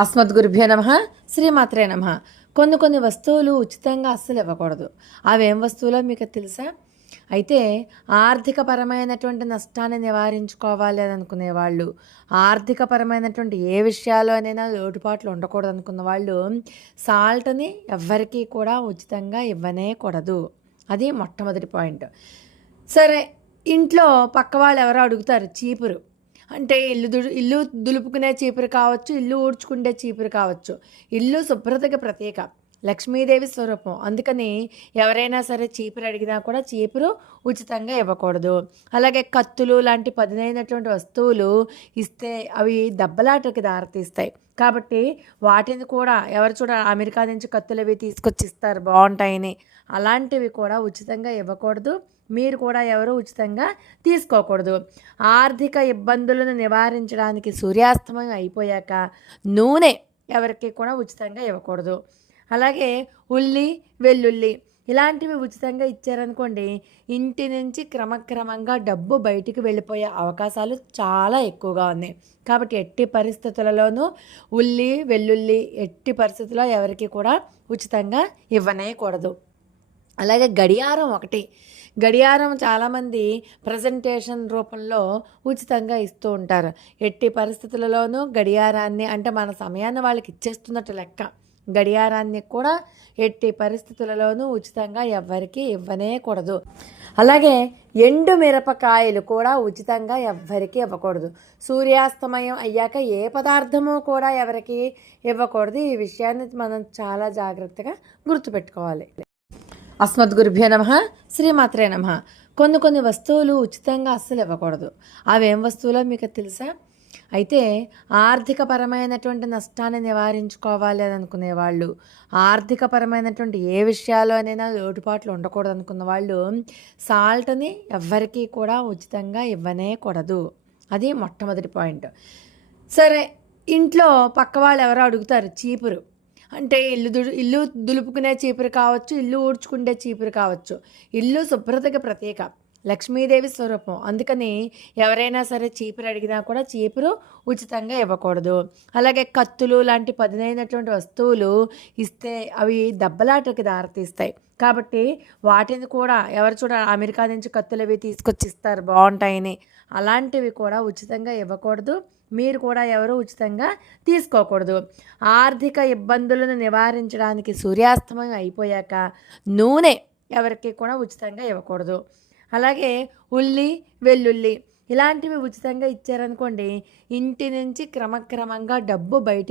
అస్మద్గురుభ్యో నమ శ్రీమాత్రే నమ. కొన్ని కొన్ని వస్తువులు ఉచితంగా అస్సలు ఇవ్వకూడదు. అవేం వస్తువులో మీకు తెలుసా? అయితే ఆర్థికపరమైనటువంటి నష్టాన్ని నివారించుకోవాలి అని అనుకునే వాళ్ళు ఆర్థికపరమైనటువంటి ఏ విషయాల్లోనైనా లోటుపాట్లు ఉండకూడదు అనుకున్న వాళ్ళు సాల్ట్ని ఎవ్వరికీ కూడా ఉచితంగా ఇవ్వనేకూడదు అది మొట్టమొదటి పాయింట్. సరే ఇంట్లో పక్క వాళ్ళు ఎవరో అడుగుతారు చీపురు. అంటే ఇల్లు దుడు ఇల్లు దులుపుకునే చీపురు కావచ్చు ఇల్లు ఊడ్చుకునే చీపురు కావచ్చు. ఇల్లు శుభ్రతకి ప్రత్యేక లక్ష్మీదేవి స్వరూపం. అందుకని ఎవరైనా సరే చీపురు అడిగినా కూడా చీపురు ఉచితంగా ఇవ్వకూడదు. అలాగే కత్తులు లాంటి పదునైనటువంటి వస్తువులు ఇస్తే అవి దెబ్బలాటకి దారితీస్తాయి. కాబట్టి వాటిని కూడా ఎవరు చూడ అమెరికా నుంచి కత్తులు అవి తీసుకొచ్చి ఇస్తారు బాగుంటాయని. అలాంటివి కూడా ఉచితంగా ఇవ్వకూడదు. మీరు కూడా ఎవరు ఉచితంగా తీసుకోకూడదు. ఆర్థిక ఇబ్బందులను నివారించడానికి సూర్యాస్తమయం అయిపోయాక నూనె ఎవరికి కూడా ఉచితంగా ఇవ్వకూడదు. అలాగే ఉల్లి వెల్లుల్లి ఇలాంటివి ఉచితంగా ఇచ్చారనుకోండి ఇంటి నుంచి క్రమక్రమంగా డబ్బు బయటికి వెళ్ళిపోయే అవకాశాలు చాలా ఎక్కువగా ఉన్నాయి. కాబట్టి ఎట్టి పరిస్థితులలోనూ ఉల్లి వెల్లుల్లి ఎట్టి పరిస్థితుల్లో ఎవరికి కూడా ఉచితంగా ఇవ్వనేకూడదు అలాగే గడియారం ఒకటి. గడియారం చాలామంది ప్రజెంటేషన్ రూపంలో ఉచితంగా ఇస్తూ ఉంటారు. ఎట్టి పరిస్థితులలోనూ గడియారాన్ని అంటే మన సమయాన్ని వాళ్ళకి ఇచ్చేస్తున్నట్టు లెక్క. గడియారాన్ని కూడా ఎట్టి పరిస్థితులలోనూ ఉచితంగా ఎవ్వరికీ ఇవ్వనేకూడదు. అలాగే ఎండు మిరపకాయలు కూడా ఉచితంగా ఎవ్వరికీ ఇవ్వకూడదు. సూర్యాస్తమయం అయ్యాక ఏ పదార్థము కూడా ఎవరికి ఇవ్వకూడదు. ఈ విషయాన్ని మనం చాలా జాగ్రత్తగా గుర్తుపెట్టుకోవాలి. అస్మద్గురుభ్యో నమ శ్రీమాత్రే నమ. కొన్ని కొన్ని వస్తువులు ఉచితంగా అస్సలు ఇవ్వకూడదు. అవేం వస్తువులో మీకు తెలుసా? అయితే ఆర్థికపరమైనటువంటి నష్టాన్ని నివారించుకోవాలి అని అనుకునే వాళ్ళు ఆర్థికపరమైనటువంటి ఏ విషయాల్లోనైనా లోటుపాట్లు ఉండకూడదు అనుకున్న వాళ్ళు సాల్ట్ని ఎవ్వరికీ కూడా ఉచితంగా ఇవ్వనేకూడదు. అది మొట్టమొదటి పాయింట్. సరే ఇంట్లో పక్క వాళ్ళు ఎవరో అడుగుతారు చీపురు. అంటే ఇల్లు దుడు ఇల్లు దులుపుకునే చీపురు కావచ్చు ఇల్లు ఊడ్చుకునే చీపురు కావచ్చు. ఇల్లు శుభ్రతకి ప్రత్యేక లక్ష్మీదేవి స్వరూపం. అందుకని ఎవరైనా సరే చీపురు అడిగినా కూడా చీపురు ఉచితంగా ఇవ్వకూడదు. అలాగే కత్తులు లాంటి పదునైనటువంటి వస్తువులు ఇస్తే అవి దెబ్బలాటకి దారితీస్తాయి. కాబట్టి వాటిని కూడా ఎవరు చూడ అమెరికా నుంచి కత్తులు అవి తీసుకొచ్చి ఇస్తారు బాగుంటాయని. అలాంటివి కూడా ఉచితంగా ఇవ్వకూడదు. మీరు కూడా ఎవరు ఉచితంగా తీసుకోకూడదు. ఆర్థిక ఇబ్బందులను నివారించడానికి సూర్యాస్తమయం అయిపోయాక నూనె ఎవరికి కూడా ఉచితంగా ఇవ్వకూడదు. అలాగే ఉల్లి వెల్లుల్లి ఇలాంటివి ఉచితంగా ఇచ్చారనుకోండి ఇంటి నుంచి క్రమక్రమంగా డబ్బు బయట